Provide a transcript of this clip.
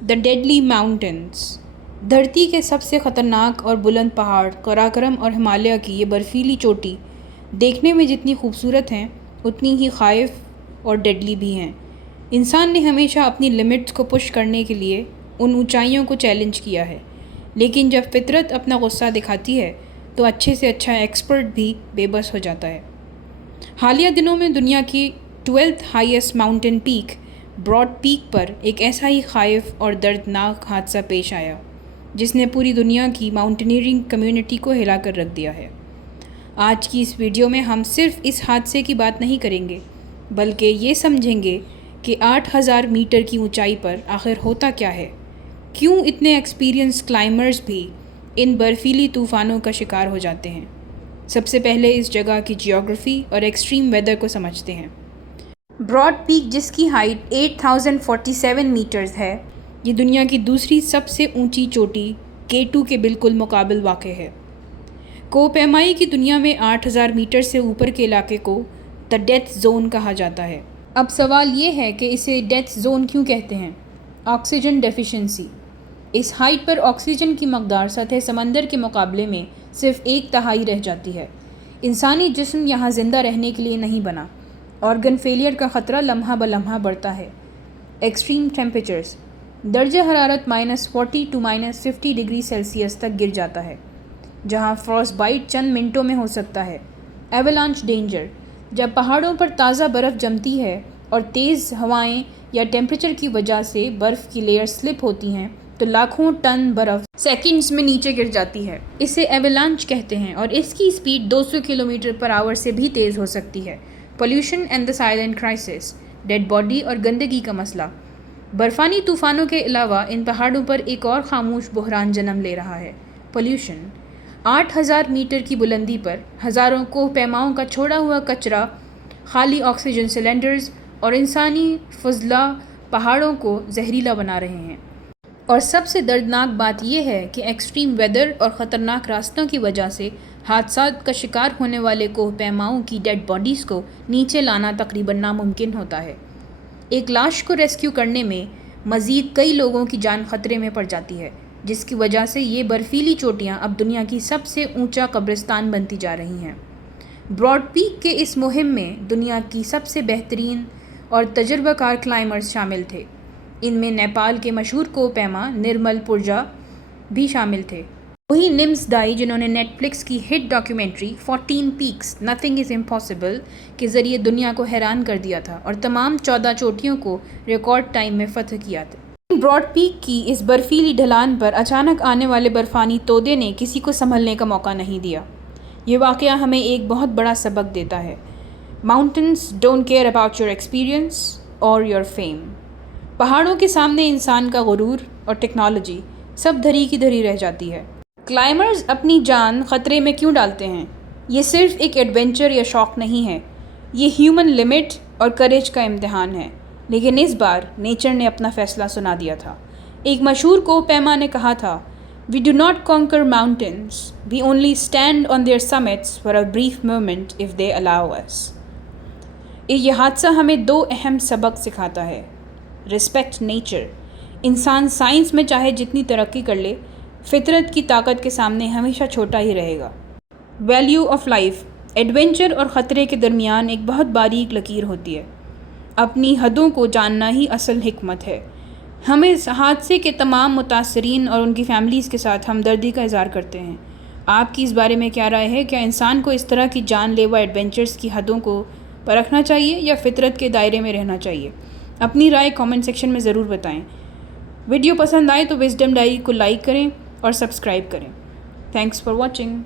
دا deadly mountains, دھرتی کے سب سے خطرناک اور بلند پہاڑ قراقرم اور ہمالیہ کی یہ برفیلی چوٹی دیکھنے میں جتنی خوبصورت ہیں اتنی ہی خائف اور ڈیڈلی بھی ہیں۔ انسان نے ہمیشہ اپنی لمٹس کو پش کرنے کے لیے ان اونچائیوں کو چیلنج کیا ہے، لیکن جب فطرت اپنا غصہ دکھاتی ہے تو اچھے سے اچھا ایکسپرٹ بھی بے بس ہو جاتا ہے۔ حالیہ دنوں میں دنیا کی 12th highest mountain peak Broad Peak پر ایک ایسا ہی خائف اور دردناک حادثہ پیش آیا جس نے پوری دنیا کی ماؤنٹینئرنگ کمیونٹی کو ہلا کر رکھ دیا ہے۔ آج کی اس ویڈیو میں ہم صرف اس حادثے کی بات نہیں کریں گے بلکہ یہ سمجھیں گے کہ 8000 میٹر کی اونچائی پر آخر ہوتا کیا ہے، کیوں اتنے ایکسپیرینس کلائمرز بھی ان برفیلی طوفانوں کا شکار ہو جاتے ہیں۔ سب سے پہلے اس جگہ کی جیوگرافی اور ایکسٹریم ویدر کو سمجھتے ہیں۔ براڈ پیک، جس کی ہائٹ 8047 میٹرز ہے، یہ دنیا کی دوسری سب سے اونچی چوٹی K2 کے بالکل مقابل واقع ہے۔ کوہ پیمائی کی دنیا میں 8000 میٹر سے اوپر کے علاقے کو دا ڈیتھ زون کہا جاتا ہے۔ اب سوال یہ ہے کہ اسے ڈیتھ زون کیوں کہتے ہیں؟ Oxygen deficiency. اس ہائٹ پر آکسیجن کی مقدار سطح سمندر کے مقابلے میں صرف 1/3 رہ جاتی ہے۔ انسانی جسم یہاں زندہ رہنے کے لیے نہیں بنا۔ آرگن فیلئر کا خطرہ لمحہ بلمحہ بڑھتا ہے۔ ایکسٹریم ٹیمپریچرز، درجہ حرارت -40 to -50 ڈگری سیلسیس تک گر جاتا ہے، جہاں فروسٹ بائٹ چند منٹوں میں ہو سکتا ہے۔ ایولانچ ڈینجر، جب پہاڑوں پر تازہ برف جمتی ہے اور تیز ہوائیں یا ٹیمپریچر کی وجہ سے برف کی لیئر سلپ ہوتی ہیں تو لاکھوں ٹن برف سیکنڈز میں نیچے گر جاتی ہے۔ اسے ایولانچ کہتے ہیں اور اس کی سپیڈ 200 کلومیٹر پر آور سے بھی تیز ہو سکتی ہے۔ Pollution and the silent crisis, dead body اور گندگی کا مسئلہ۔ برفانی طوفانوں کے علاوہ ان پہاڑوں پر ایک اور خاموش بحران جنم لے رہا ہے: پولیوشن۔ 8000 میٹر کی بلندی پر ہزاروں کوہ پیماؤں کا چھوڑا ہوا کچرا، خالی آکسیجن سلنڈرز اور انسانی فضلہ پہاڑوں کو زہریلا بنا رہے ہیں۔ اور سب سے دردناک بات یہ ہے کہ ایکسٹریم ویدر اور خطرناک راستوں کی وجہ سے حادثات کا شکار ہونے والے کوہ پیماؤں کی ڈیڈ باڈیز کو نیچے لانا تقریباً ناممکن ہوتا ہے۔ ایک لاش کو ریسکیو کرنے میں مزید کئی لوگوں کی جان خطرے میں پڑ جاتی ہے، جس کی وجہ سے یہ برفیلی چوٹیاں اب دنیا کی سب سے اونچا قبرستان بنتی جا رہی ہیں۔ براڈ پیک کے اس مہم میں دنیا کی سب سے بہترین اور تجربہ کار کلائمرز شامل تھے۔ ان میں نیپال کے مشہور کوہ پیما نرمل پورجا بھی شامل تھے۔ وہی نمس دائی جنہوں نے نیٹ فلکس کی hit documentary 14 peaks nothing is impossible کے ذریعے دنیا کو حیران کر دیا تھا اور تمام 14 چوٹیوں کو ریکارڈ ٹائم میں فتح کیا تھا۔ براڈ پیک کی اس برفیلی ڈھلان پر اچانک آنے والے برفانی تودے نے کسی کو سنبھلنے کا موقع نہیں دیا۔ یہ واقعہ ہمیں ایک بہت بڑا سبق دیتا ہے: mountains don't care about your experience اور یور فیم۔ پہاڑوں کے سامنے انسان کا غرور اور ٹیکنالوجی سب دھری کی دھری رہ جاتی ہے۔ کلائمرز اپنی جان خطرے میں کیوں ڈالتے ہیں؟ یہ صرف ایک ایڈونچر یا شوق نہیں ہے، یہ ہیومن لمٹ اور کریج کا امتحان ہے۔ لیکن اس بار نیچر نے اپنا فیصلہ سنا دیا تھا۔ ایک مشہور کوہ پیما نے کہا تھا: "We do not conquer mountains, we only stand on their summits for a brief moment if they allow us." یہ حادثہ ہمیں 2 اہم سبق سکھاتا ہے: رسپیکٹ نیچر، انسان سائنس میں چاہے جتنی ترقی کر لے، فطرت کی طاقت کے سامنے ہمیشہ چھوٹا ہی رہے گا۔ ویلیو آف لائف، ایڈونچر اور خطرے کے درمیان ایک بہت باریک لکیر ہوتی ہے۔ اپنی حدوں کو جاننا ہی اصل حکمت ہے۔ ہم اس حادثے کے تمام متاثرین اور ان کی فیملیز کے ساتھ ہمدردی کا اظہار کرتے ہیں۔ آپ کی اس بارے میں کیا رائے ہے؟ کیا انسان کو اس طرح کی جان لیوا ایڈونچرز کی حدوں کو پرکھنا چاہیے یا فطرت کے دائرے میں رہنا چاہیے؟ اپنی رائے کامنٹ سیکشن میں ضرور بتائیں۔ ویڈیو پسند آئے تو وزڈم ڈائری کو لائک کریں اور سبسکرائب کریں۔ Thanks for watching.